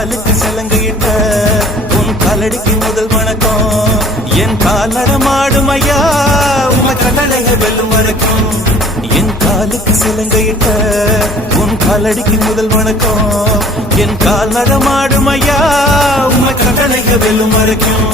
காலுக்கு சலங்கையிட்ட உன் காலடிக்கு முதல் வணக்கம் என் காலடமாடும் ஐயா உங்க கட்டளைய வெல்லும் வரைக்கும் என் காலுக்கு சலங்கையிட்ட உன் காலடிக்கு முதல் வணக்கம் என் கால் நடமாடும் ஐயா உங்க கட்டளைய வெல்லும் வரைக்கும்